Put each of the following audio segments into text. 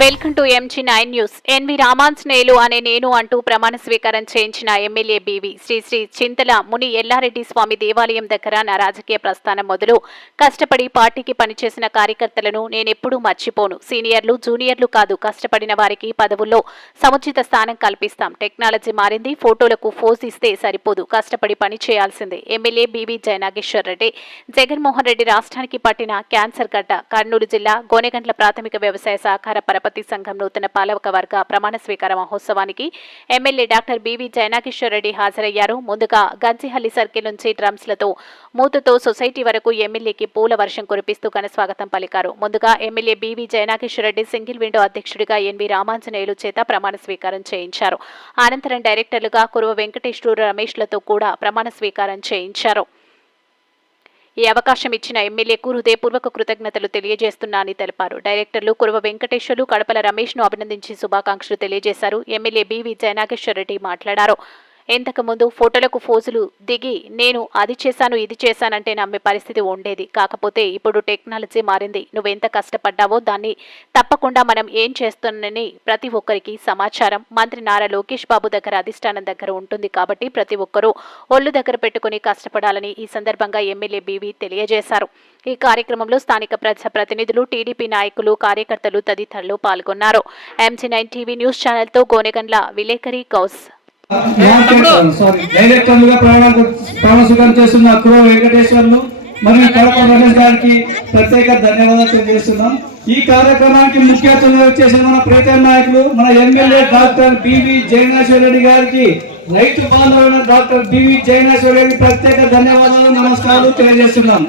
Welcome to MG nine news. NV Ramanjaneyulu అనే నేను అంటూ ప్రమాణ స్వీకారం చేయించిన ఎమ్మెల్యే బీవీ శ్రీ శ్రీ చింతల ముని ఎల్లారెడ్డి స్వామి దేవాలయం దగ్గర నా రాజకీయ ప్రస్థానం మొదలు. కష్టపడి పార్టీకి పనిచేసిన కార్యకర్తలను నేనెప్పుడూ మర్చిపోను. సీనియర్లు జూనియర్లు కాదు కష్టపడిన వారికి పదవుల్లో సముచిత స్థానం కల్పిస్తాం. టెక్నాలజీ మారింది ఫోటోలకు ఫోజ్ ఇస్తే సరిపోదు. కష్టపడి పని చేయాల్సిందే. MLA BV Jayanageswar Reddy. Jaganmohan Reddy రాష్ట్రానికి పట్టిన క్యాన్సర్ గడ్డ కర్నూలు జిల్లా గోనెగంట్ల ప్రాథమిక వ్యవసాయ సహకార పరపతి సంఘం నూతన పాలక వర్గ ప్రమాణ స్వీకార మహోత్సవానికి MLA doctor BV Jayanageswar Reddy హాజరయ్యారు. ముందుగా గంజిహల్లి సర్కిల్ నుంచి డ్రమ్స్లతో మూతతో సొసైటీ వరకు ఎమ్మెల్యేకి పూల వర్షం కురిపిస్తూ ఘనస్వాగతం పలికారు. ముందుగా MLA BV Jayanageswara Reddy single window అధ్యక్షుడిగా ఎన్వి రామాంజనేయులు చేత ప్రమాణ స్వీకారం చేయించారు. అనంతరం డైరెక్టర్లుగా కురువ వెంకటేశ్వరు రమేష్లతో కూడా ప్రమాణ స్వీకారం చేయించారు. ఈ అవకాశం ఇచ్చిన ఎమ్మెల్యేకు హృదయపూర్వక కృతజ్ఞతలు తెలియజేస్తున్నానని తెలిపారు. డైరెక్టర్లు కురవ వెంకటేశ్వర్లు కడపల రమేష్ను అభినందించి శుభాకాంక్షలు తెలియజేశారు. ఎమ్మెల్యే బీవీ జయనాగేశ్వర రెడ్డి మాట్లాడారు. ఇంతకుముందు ఫోటోలకు ఫోజులు దిగి నేను అది చేశాను ఇది చేశానంటే నమ్మే పరిస్థితి ఉండేది. కాకపోతే ఇప్పుడు టెక్నాలజీ మారింది. నువ్వెంత కష్టపడ్డావో దాన్ని తప్పకుండా మనం ఏం చేస్తున్నానని ప్రతి ఒక్కరికి సమాచారం. మంత్రి నారా లోకేష్ బాబు దగ్గర అధిష్టానం దగ్గర ఉంటుంది కాబట్టి ప్రతి ఒక్కరూ ఒళ్ళు దగ్గర పెట్టుకుని కష్టపడాలని ఈ సందర్భంగా ఎమ్మెల్యే బీవీ తెలియజేశారు. ఈ కార్యక్రమంలో స్థానిక ప్రతినిధులు టీడీపీ నాయకులు కార్యకర్తలు తదితరులు పాల్గొన్నారు. ఎంజీ నైన్ టీవీ న్యూస్ ఛానల్తో గోనెగండ్ల విలేకరి గౌస్. సారీ డైరెక్టర్లుగా ప్రమాణ ప్రమాణ స్వీకారం చేస్తున్న కురవ వెంకటేశ్వర్లు మరియు కడప రమేష్ గారికి ప్రత్యేక ధన్యవాదాలు తెలియజేస్తున్నాం. ఈ కార్యక్రమానికి ముఖ్య అతిథిగా వచ్చేసిన మన ప్రీతం నాయకులు మన MLA doctor BV Jagannath Reddy గారికి రైతు బాంధవులైన డాక్టర్ బివి జగన్నాథ్ రెడ్డి ప్రత్యేక ధన్యవాదాలు నమస్కారాలు తెలియజేస్తున్నాం.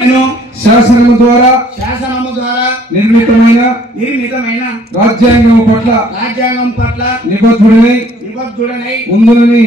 నేను శాసనము ద్వారా శాసనము ద్వారా నిర్మితమైన నిర్మితమైన రాజ్యాంగం పట్ల రాజ్యాంగం పట్ల నిబద్ధుడై నిబద్ధుడనై ఉందని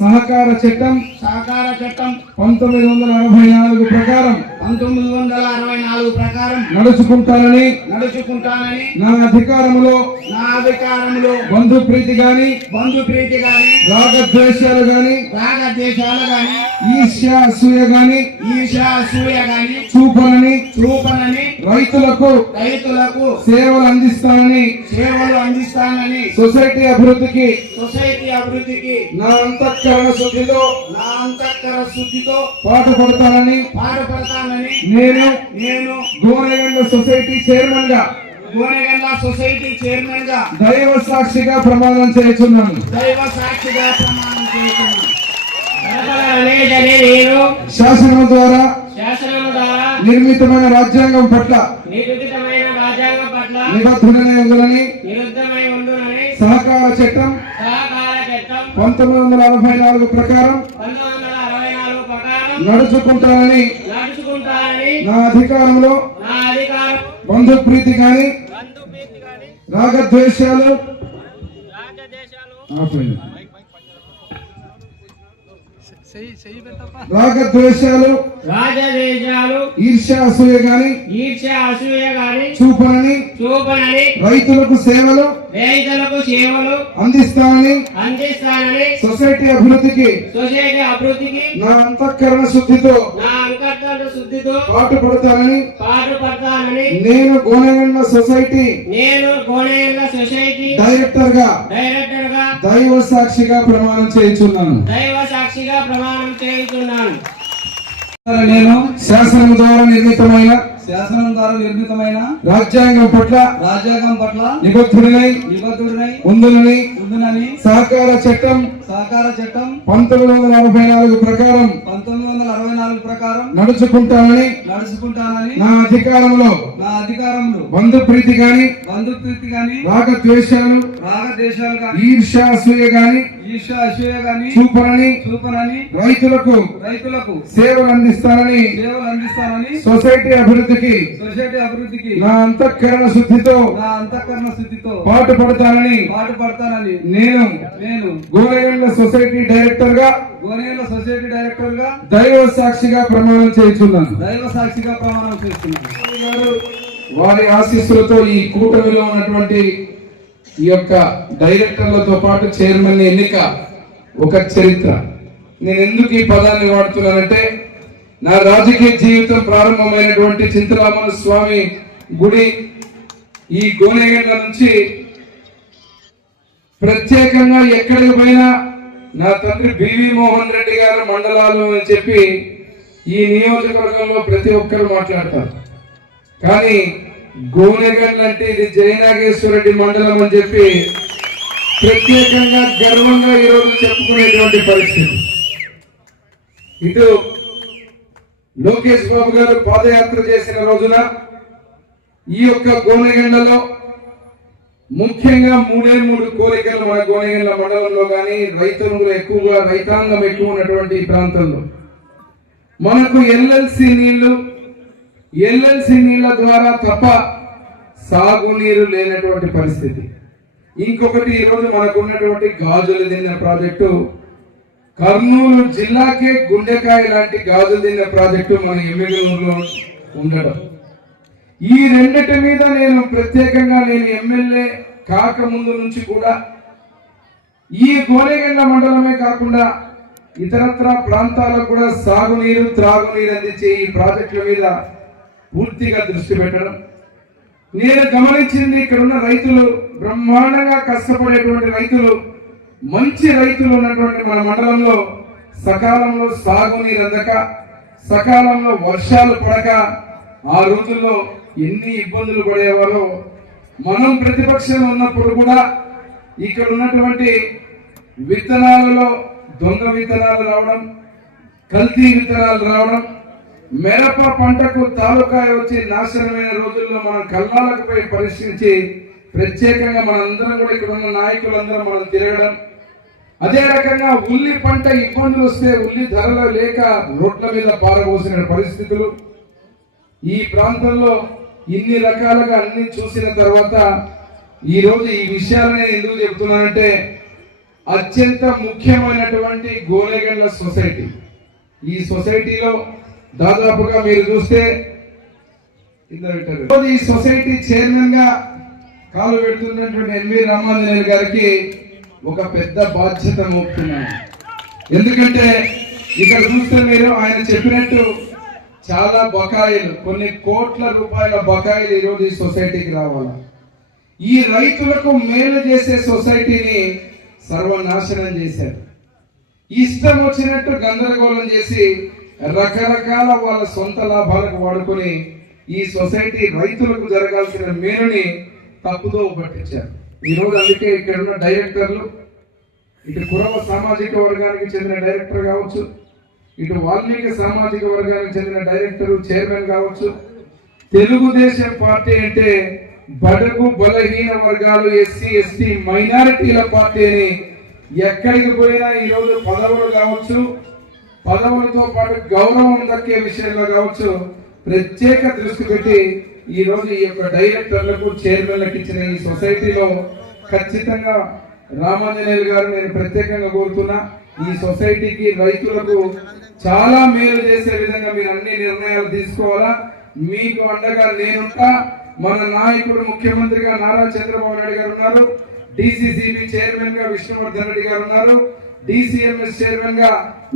సహకార చట్టం సహకార చట్టం పంతొమ్మిది వందల అరవై నాలుగు ప్రకారం పంతొమ్మిది వందల అరవై నాలుగు ప్రకారం నడుచుకుంటానని నడుచుకుంటానని నా అధికారములో నా అధికారంలో బంధు ప్రీతి గాని బంధు ప్రీతి గాని రాగద్వేషాలు గాని రాగద్వేషాలు గాని ఈర్ష్య అసూయ గాని ఈశ అసూయ గాని చూపనని చూపనని రైతులకు రైతులకు సేవలు అందిస్తానని సేవలు అందిస్తానని సొసైటీ అభివృద్ధికి సొసైటీ అభివృద్ధికి నా అంతఃకరణ శుద్ధితో నా అంతఃకర శుద్ధితో పాటుపడతానని పాటుపడతానని నేను నేను గోనగండ సొసైటీ చైర్మన్గా గోనెగండ్ల సొసైటీ చైర్మన్గా దైవ సాక్షిగా ప్రమాణం చేస్తున్నాను. దైవ సాక్షిగా ప్రమాణం చేస్తున్నాను. శాసనం ద్వారా శాసనము ద్వారా నిర్మితమైన రాజ్యాంగం పట్ల నిర్మితమైన రాజ్యాంగం పట్ల నిబద్ధుడనే ఉందని నిరుద్ధమై ఉండునని సహకార చట్టం పంతొమ్మిది వందల అరవై నాలుగు ప్రకారం నడుచుకుంటానని నా అధికారంలో నా అధికారం బంధు ప్రీతి గాని రాగద్వేషాలు. రాగద్వేషాలు ఈర్ష్య అసూయ గాని ఈర్ష్య అసూయ గాని చూపనని రైతులకు సేవలు రైతులకు సేవలు అందిస్తానని అందిస్తానని సొసైటీ అభివృద్ధికి సొసైటీ అభివృద్ధికి నా అంతఃకరణ శుద్ధితో నా అంకర్తల శుద్ధితో పాటుపడతానని పాటుపడతానని నేను గోనగండ్ల సొసైటీ నేను గోనేళ్ళ సొసైటీ డైరెక్టర్గా డైరెక్టర్గా దైవ సాక్షిగా ప్రమాణం చేయించున్నాను. దైవ సాక్షిగా ప్రమాణం చేస్తున్నాను నేను శాసనం ద్వారా నిర్మితమైన శాసనం ద్వారా నిర్మితమైన రాజ్యాంగం పట్ల రాజ్యాంగం పట్ల నిబద్ధుడినై నిబద్ధుడినై ఉందని ఉండునని సహకార చట్టం సహకార చట్టం పంతొమ్మిది వందల అరవై నాలుగు ప్రకారం పంతొమ్మిది వందల అరవై నాలుగు ప్రకారం నడుచుకుంటానని నడుచుకుంటానని నా అధికారంలో నా అధికారంలో బంధు ప్రీతి గాని బంధుప్రీతి గాని రాగద్వేషాలు రాగదేశాలు గాని ఈర్ష్య అసూయ గాని గాని చూపనని చూపనని రైతులకు రైతులకు సేవలు అందిస్తానని సేవలు అందిస్తానని సొసైటీ అభివృద్ధికి సొసైటీ అభివృద్ధికి నా అంతఃకరణ శుద్ధితో నా అంతఃకరణ స్థితితో పాటుపడతానని పాటుపడతానని నేను నేను గోనగండ్ల సొసైటీ డైరెక్టర్గా గోనేల సొసైటీ డైరెక్టర్గా దైవ సాక్షిగా ప్రమాణం చేస్తున్నాను. దైవ సాక్షిగా ప్రమాణం చేస్తున్నాను. వారి ఆశీస్సులతో ఈ కూటమిలో ఉన్నటువంటి ఈ యొక్క డైరెక్టర్లతో పాటు చైర్మన్ ఎన్నిక ఒక చరిత్ర. నేను ఎందుకు ఈ పదాన్ని వాడుతున్నానంటే నా రాజకీయ జీవితం ప్రారంభమైనటువంటి చింతరామన స్వామి గుడి ఈ గోనెగండ్ల నుంచి ప్రత్యేకంగా ఎక్కడికి పోయినా నా తండ్రి బివి మోహన్ రెడ్డి గారు మండలాలు అని చెప్పి ఈ నియోజకవర్గంలో ప్రతి ఒక్కరు మాట్లాడతారు. కానీ గోనెగండ్ల అంటే ఇది జయనాగేశ్వరరెడ్డి మండలం అని చెప్పి ప్రత్యేకంగా గర్వంగా ఈరోజు చెప్పుకునేటువంటి పరిస్థితి. ఇటు లోకేష్ బాబు గారు పాదయాత్ర చేసిన రోజున ఈ యొక్క గోనెగండలో ముఖ్యంగా మూడే మూడు కోరికలు మన గోనెగండ్ల మండలంలో కానీ రైతులు ఎక్కువగా రైతాంగం ఎక్కువ ఉన్నటువంటి ఈ ప్రాంతంలో. మనకు ఎల్ఎల్సి నీళ్ళు ఎల్ఎల్సి నీళ్ళ ద్వారా తప్ప సాగునీరు లేనటువంటి పరిస్థితి. ఇంకొకటి ఈరోజు మనకున్నటువంటి గాజులు తిన్న ప్రాజెక్టు కర్నూలు జిల్లాకే గుండెకాయ లాంటి గాజులు తిన్న ప్రాజెక్టు మన ఎమ్మెల్యేలో ఉండడం. ఈ రెండిటి మీద నేను ప్రత్యేకంగా నేను ఎమ్మెల్యే కాకముందు నుంచి కూడా ఈ గోనెగండ్ల మండలమే కాకుండా ఇతరత్ర ప్రాంతాలకు కూడా సాగునీరు త్రాగునీరు అందించే ఈ ప్రాజెక్టుల మీద పూర్తిగా దృష్టి పెట్టడం. నేను గమనించింది ఇక్కడ ఉన్న రైతులు బ్రహ్మాండంగా కష్టపడేటువంటి రైతులు మంచి రైతులు ఉన్నటువంటి మన మండలంలో సకాలంలో సాగునీరు అందక సకాలంలో వర్షాలు పడక ఆ రోజుల్లో ఎన్ని ఇబ్బందులు పడేవారో మనం ప్రతిపక్షంలో ఉన్నప్పుడు కూడా ఇక్కడ ఉన్నటువంటి విత్తనాలలో దొంగ విత్తనాలు రావడం కల్తీ విత్తనాలు రావడం మిరప పంటకు తాలూకాయ వచ్చి నాశనమైన రోజుల్లో మనం కల్లాలకు పోయి పరిశీలించి ప్రత్యేకంగా మనందరం కూడా ఇక్కడ ఉన్న నాయకులందరం మనం తిరగడం. అదే రకంగా ఉల్లి పంట ఇబ్బందులు వస్తే ఉల్లి ధరలు లేక రోడ్ల మీద పారబోసిన పరిస్థితులు. ఈ ప్రాంతంలో ఇన్ని రకాలుగా అన్ని చూసిన తర్వాత ఈ రోజు ఈ విషయాలని ఎందుకు చెబుతున్నానంటే అత్యంత ముఖ్యమైనటువంటి గోనెగండ్ల సొసైటీ. ఈ సొసైటీలో దాదాపుగా మీరు చూస్తే పెట్టారు. ఈ సొసైటీ చైర్మన్గా కాలు పెడుతున్నటువంటి ఎన్వి రామాంజనేయులు గారికి ఒక పెద్ద బాధ్యత మోపుతున్నాను. ఎందుకంటే ఇక్కడ చూస్తే మీరు ఆయన చెప్పినట్టు చాలా బకాయిలు కొన్ని కోట్ల రూపాయల బకాయిలు ఈరోజు ఈ సొసైటీకి రావాలి. ఈ రైతులకు మేలు చేసే సొసైటీని సర్వనాశనం చేశారు. ఇష్టం వచ్చినట్టు గందరగోళం చేసి రకరకాల వాళ్ళ సొంత లాభాలకు వాడుకొని ఈ సొసైటీ రైతులకు జరగాల్సిన మేలుని తప్పుదో పట్టించారు. ఈరోజు అందుకే ఇక్కడ ఉన్న డైరెక్టర్లు ఇటు కురవ సామాజిక వర్గానికి చెందిన డైరెక్టర్ కావచ్చు ఇటు వాల్మీకి సామాజిక వర్గానికి చెందిన డైరెక్టర్ చైర్మన్ కావచ్చు. తెలుగుదేశం పార్టీ అంటే బడుగు బలహీన వర్గాలు ఎస్సీ ఎస్టీ మైనారిటీల పార్టీ అని ఎక్కడికి పోయినా ఈ రోజు పదవులు కావచ్చు పదవులతో పాటు గౌరవం దక్కే విషయంలో కావచ్చు ప్రత్యేక దృష్టి పెట్టి ఈ రోజు ఈ యొక్క డైరెక్టర్లకు చైర్మన్లకు ఇచ్చిన ఈ సొసైటీలో ఖచ్చితంగా రామాంజనేయులు గారు నేను ప్రత్యేకంగా కోరుతున్నా ఈ సొసైటీకి రైతులకు చాలా మేలు చేసే విధంగా మీరు అన్ని నిర్ణయాలు తీసుకోవాలా? మీకు అండగా నేనుంటా. మన నాయకుడు ముఖ్యమంత్రిగా నారా చంద్రబాబు నాయుడు గారు ఉన్నారు డిసిసిబి చైర్మన్గా విష్ణువర్ధన్ రెడ్డి గారు ఉన్నారు. డిసిఎంఎస్ చైర్మన్గా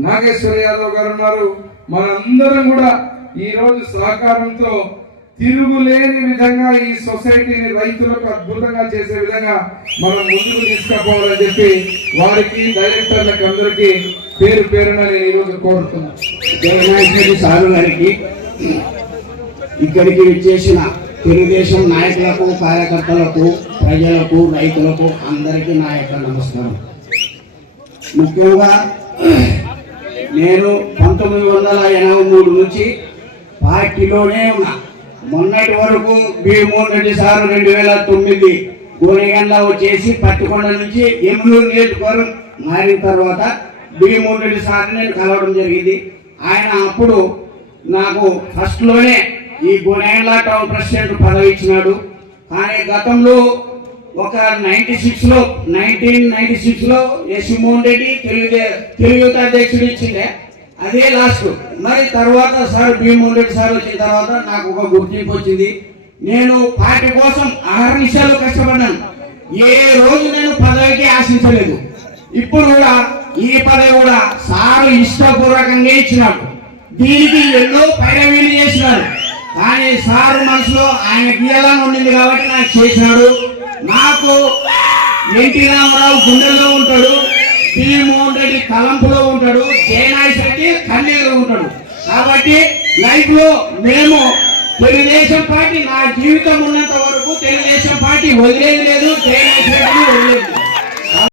నాగేశ్వర యాదవ్ గారు ఉన్నారు. మనందరం కూడా ఈ రోజు సహకారంతో తిరుగులేని విధంగా ఈ సొసైటీని రైతులకు అద్భుతంగా చేసే విధంగా మనం ముందుకు తీసుకుపోవాలని చెప్పి వారికి డైరెక్టర్లకు అందరికీ పేరు పేరున నేను ఈరోజు కోరుతున్నాను. సారు గారికి ఇక్కడికి విచ్చేసిన తెలుగుదేశం నాయకులకు కార్యకర్తలకు ప్రజలకు రైతులకు అందరికీ నా యొక్క నమస్కారం. ముఖ్యంగా నేను పంతొమ్మిది వందల ఎనభై మూడు నుంచి పార్టీలోనే ఉన్నా. మొన్నటి వరకు భీమోహన్ రెడ్డి సార్ రెండు వేల తొమ్మిది గోనెగండ్ల వచ్చేసి పట్టుకొండ నుంచి ఎమ్మెల్యే నియోజకవర్గం మారిన తర్వాత భీమోహన్ రెడ్డి సార్ నేను కలవడం జరిగింది. ఆయన అప్పుడు నాకు ఫస్ట్లోనే ఈ గోనెగండ్ల టౌన్ ప్రెసిడెంట్ పదవి ఇచ్చినాడు. కానీ గతంలో ఒక నైన్టీ సిక్స్లో నైన్టీన్ నైన్టీ సిక్స్లో ఎస్ రెడ్డి తెలుగు తెలుగు అధ్యక్షుడు ఇచ్చిండే. అదే లాస్ట్ మరి తర్వాత సార్ భీమోహన్ రెడ్డి సార్ వచ్చిన తర్వాత నాకు ఒక గుర్తింపు వచ్చింది. నేను పార్టీ కోసం ఆరు నిమిషాలు కష్టపడ్డాను. ఏ రోజు నేను పదవికి ఆశించలేదు. ఇప్పుడు కూడా ఈ పదవి కూడా సారు ఇష్టపూర్వకంగా ఇచ్చినాడు. దీనికి ఎన్నో పైరవీలు చేసినారు కానీ సారు మనసులో ఆయన గీయాలని ఉండింది కాబట్టి నాకు చేసినాడు. నాకు ఎన్టీ రామారావు గుండెల్లో ఉంటాడు పివి మోహన్ రెడ్డి తలంపులో ఉంటాడు జయనాథ్ రెడ్డి కన్నీలో ఉంటాడు. కాబట్టి లైఫ్లో మేము తెలుగుదేశం పార్టీ నా జీవితం ఉన్నంత వరకు తెలుగుదేశం పార్టీ వదిలేదు లేదు జయనాథ్ రెడ్డిని వదిలేదు